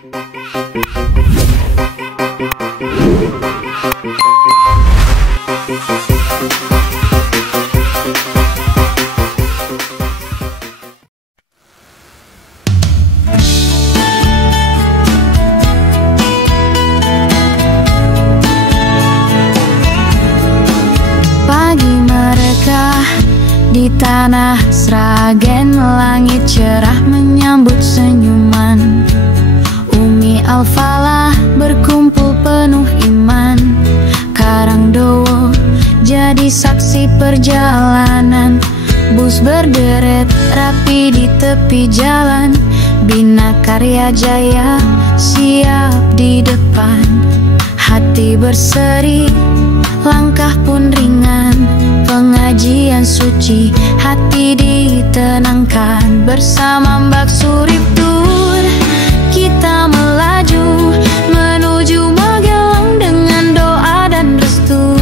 Di tanah Sragen, langit cerah menyambut senyuman. Umi Al-Falah berkumpul penuh iman. Karangdowo jadi saksi perjalanan. Bus berderet rapi di tepi jalan. Bina Karya Jaya siap di depan. Hati berseri, langkah pun ringan. Pengajian suci, hati ditenangkan. Bersama Mbak Suriptur kita melaju menuju Magelang dengan doa dan restu.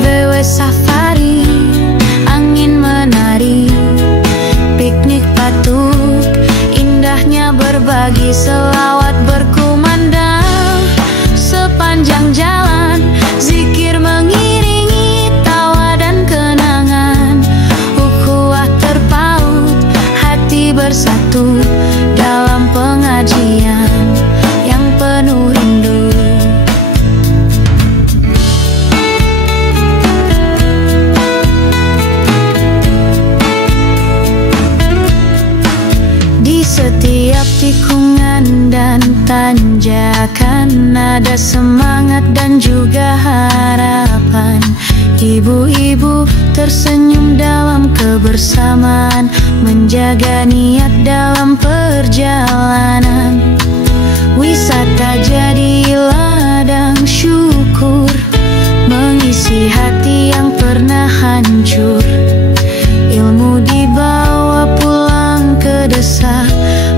VW safari, angin menari, piknik patuk, indahnya berbagi selawat berkumandang. Sepanjang jalan zikir mengiringi tawa dan kenangan. Ukhuwah terpaut, hati bersatu dalam pengajian yang penuh rindu. Di setiap tikungan dan tanjakan ada semangat dan juga harapan. Ibu-ibu tersenyum dalam kebersamaan, menjaga niat dalam perjalanan. Wisata jadi ladang syukur, mengisi hati yang pernah hancur. Ilmu dibawa pulang ke desa,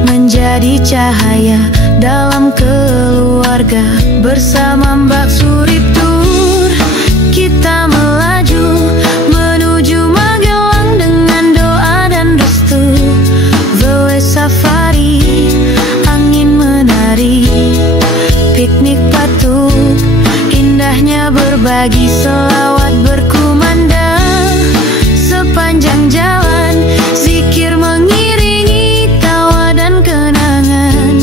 menjadi cahaya dalam keluarga. Bersama Mbak Suriptur kita melaju menuju Magelang dengan doa dan restu. VW safari, angin menari, piknik patuk, indahnya berbagi selawat berkumandang. Sepanjang jalan zikir mengiringi tawa dan kenangan.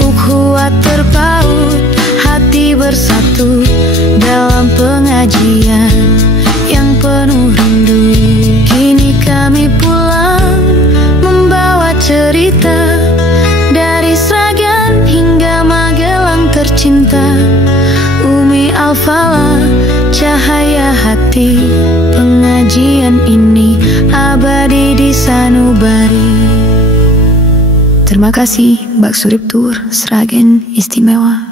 Ukhuwah terpaut, hati bersatu dalam pengajian yang penuh rindu. Kini kami pulang membawa cerita dari Sragen hingga Magelang tercinta. Umi Al-Falah, cahaya hati, pengajian ini abadi di sanubari. Terima kasih Mbak Suriptur, Sragen istimewa.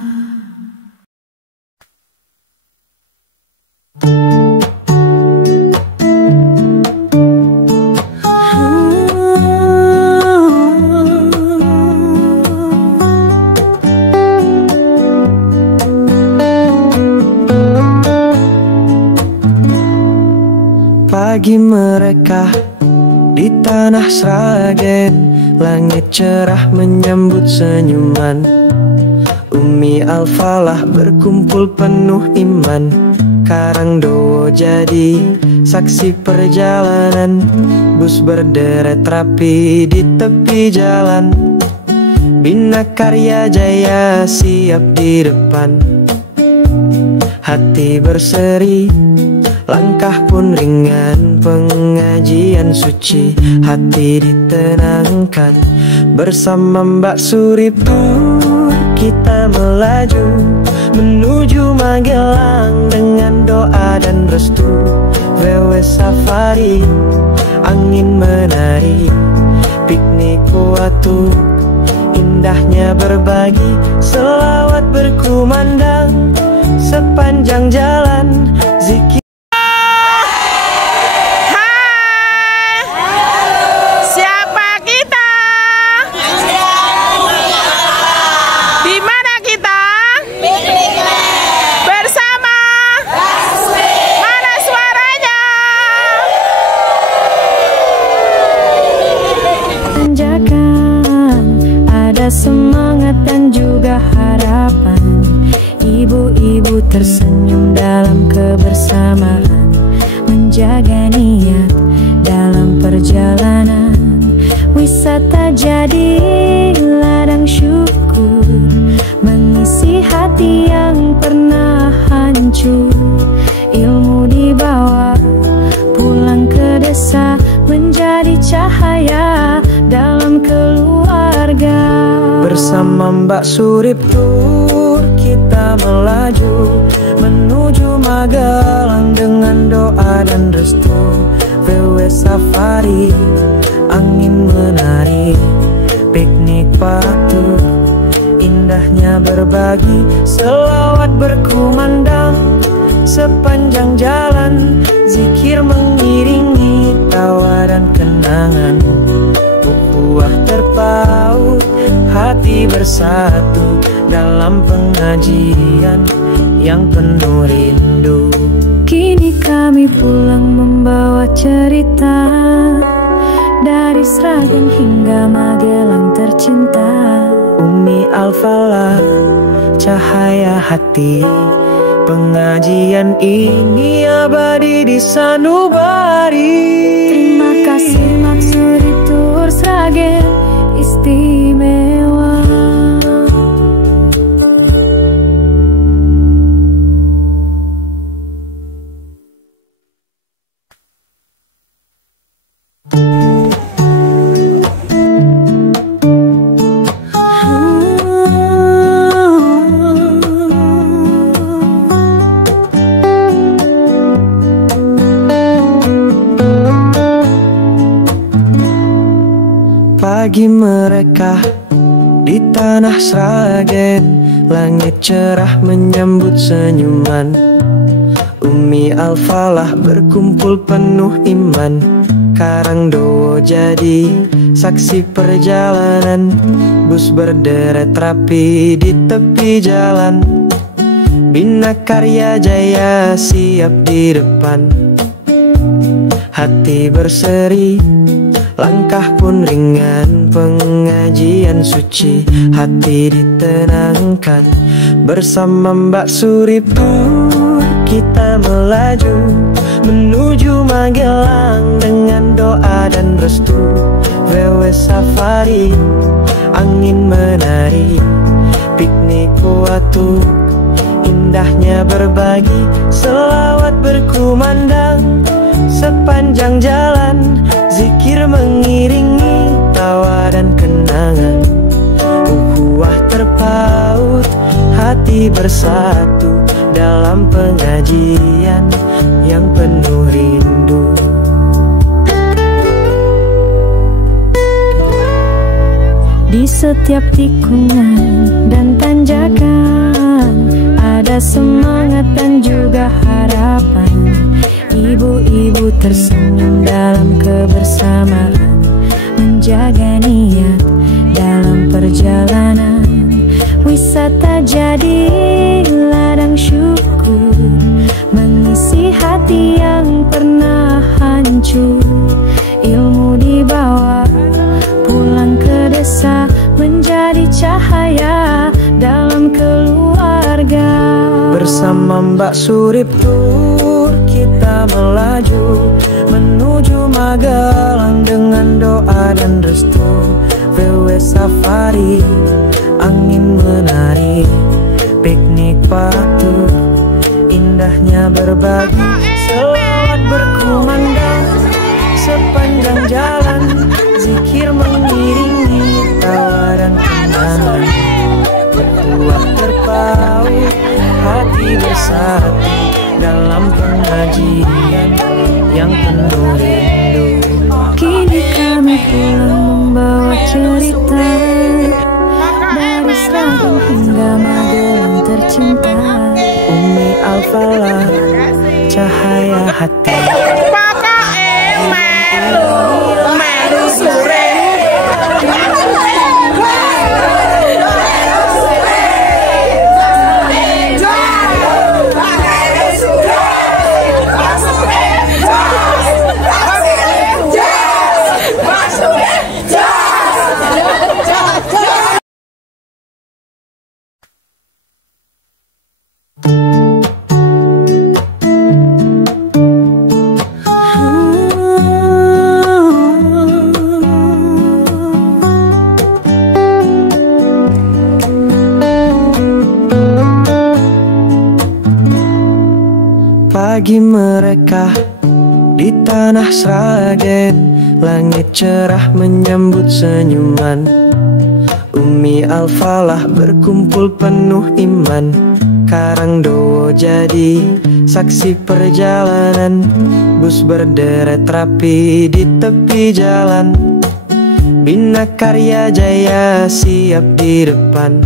Pagi mereka di tanah Sragen, langit cerah menyambut senyuman. Umi Al-Falah berkumpul penuh iman. Karangdowo jadi saksi perjalanan. Bus berderet rapi di tepi jalan. Bina Karya Jaya siap di depan. Hati berseri, langkah pun ringan. Pengajian suci, hati ditenangkan. Bersama Mbak Suriptur kita melaju menuju Magelang dengan doa dan restu. VW safari, angin menari, piknik patuk, indahnya berbagi selawat berkumandang. Sepanjang jalan zikir. Semangat dan juga Bersama Mbak Surip Tour kita melaju menuju Magelang dengan doa dan restu. VW safari, angin menari, piknik patut, indahnya berbagi, selawat berkumandang sepanjang jalan, zikir mengiringi tawa dan kenangan. Ukhuwah terpaut, hati bersatu dalam pengajian yang penuh rindu. Kini kami pulang membawa cerita dari Sragen hingga Magelang tercinta. Umi Al-Falah, cahaya hati, pengajian ini abadi di sanubari. Terima kasih Mak Surip Tour Sragen istimewa. Pagi mereka di tanah Sragen, langit cerah menyambut senyuman. Umi Al-Falah berkumpul penuh iman, Karangdowo jadi saksi perjalanan. Bus berderet rapi di tepi jalan, Bina Karya Jaya siap di depan. Hati berseri, langkah pun ringan, pengajian suci, hati ditenangkan. Bersama Mbak Surip Tour kita melaju menuju Magelang dengan doa dan restu. VW safari, angin menari, piknik kuatu, indahnya berbagi, selawat berkumandang sepanjang jalan, zikir mengiringi tawa dan kenangan. Ukhuwah terpaut, hati bersatu dalam pengajian yang penuh rindu. Di setiap tikungan dan tanjakan ada semangat dan juga harapan. Ibu-ibu tersenyum dalam kebersamaan, menjaga niat dalam perjalanan. Wisata jadi ladang syukur, mengisi hati yang pernah hancur. Ilmu dibawa pulang ke desa, menjadi cahaya dalam keluarga. Bersama Mbak Surip Tour kita melaju menuju Magelang dengan doa dan restu. VW safari, angin menari, piknik patut, indahnya berbagi, selawat berkumandang sepanjang jalan, zikir mengiringi tawa dan kenangan. Ukhuwah terpaut, hati bersatu dalam pengajian yang penuh rindu. Kini kami pulang membawa cerita dari Sragen hingga Magelang tercinta. Umi Al-Falah, cahaya hati. Pagi mereka di tanah Sragen, langit cerah menyambut senyuman. Umi Al-Falah berkumpul penuh iman. Karangdowo jadi saksi perjalanan. Bus berderet rapi di tepi jalan. Bina Karya Jaya siap di depan.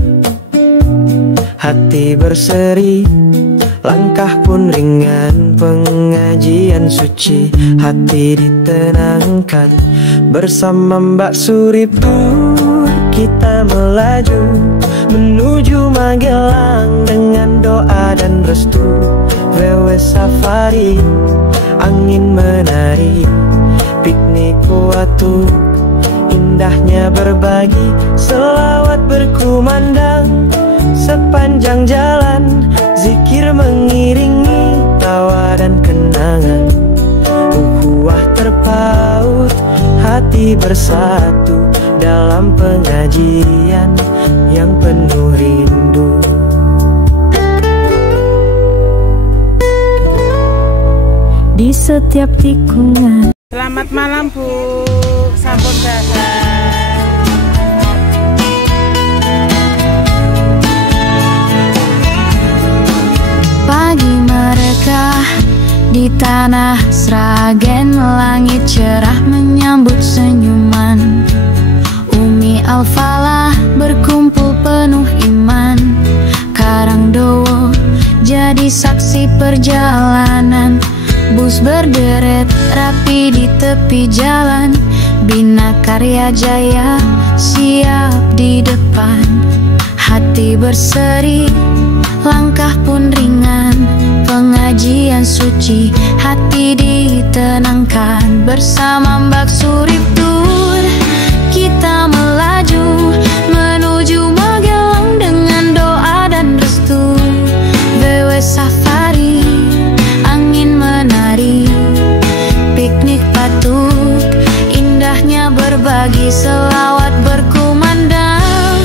Hati berseri, langkah pun ringan. Pengajian suci, hati ditenangkan. Bersama Mbak Suriptur kita melaju menuju Magelang dengan doa dan restu. VW safari, angin menari, piknik kuatu, indahnya berbagi, selawat berkumandang. Sepanjang jalan, zikir mengiringi, tawa dan kenangan. Ukhuwah terpaut, hati bersatu dalam pengajian yang penuh rindu. Di setiap tikungan. Selamat malam Bu, sampun datang. Pagi merekah di tanah Sragen, langit cerah menyambut senyuman. Umi Al-Falah berkumpul penuh iman. Karangdowo jadi saksi perjalanan. Bus berderet rapi di tepi jalan. Bina Karya Jaya siap di depan. Hati berseri, langkah pun ringan. Pengajian suci, hati ditenangkan. Bersama Mbak Suriptur kita melaju menuju Magelang dengan doa dan restu. VW safari, angin menari, piknik patut, indahnya berbagi, selawat berkumandang.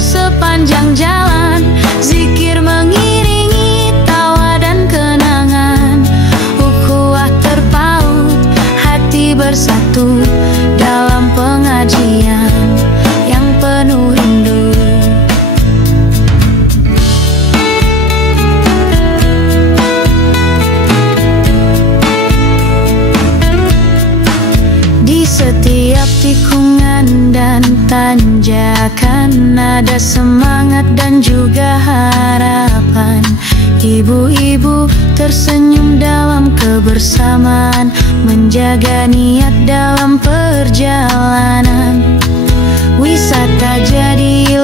Sepanjang jalan, zikir mengiringi, tawa dan kenangan. Ukhuwah terpaut, hati bersatu dalam pengajian yang penuh rindu. Di setiap tikungan dan tanjakan ada semangat dan juga harapan. Ibu-ibu tersenyum dalam kebersamaan, menjaga niat dalam perjalanan. Wisata jadi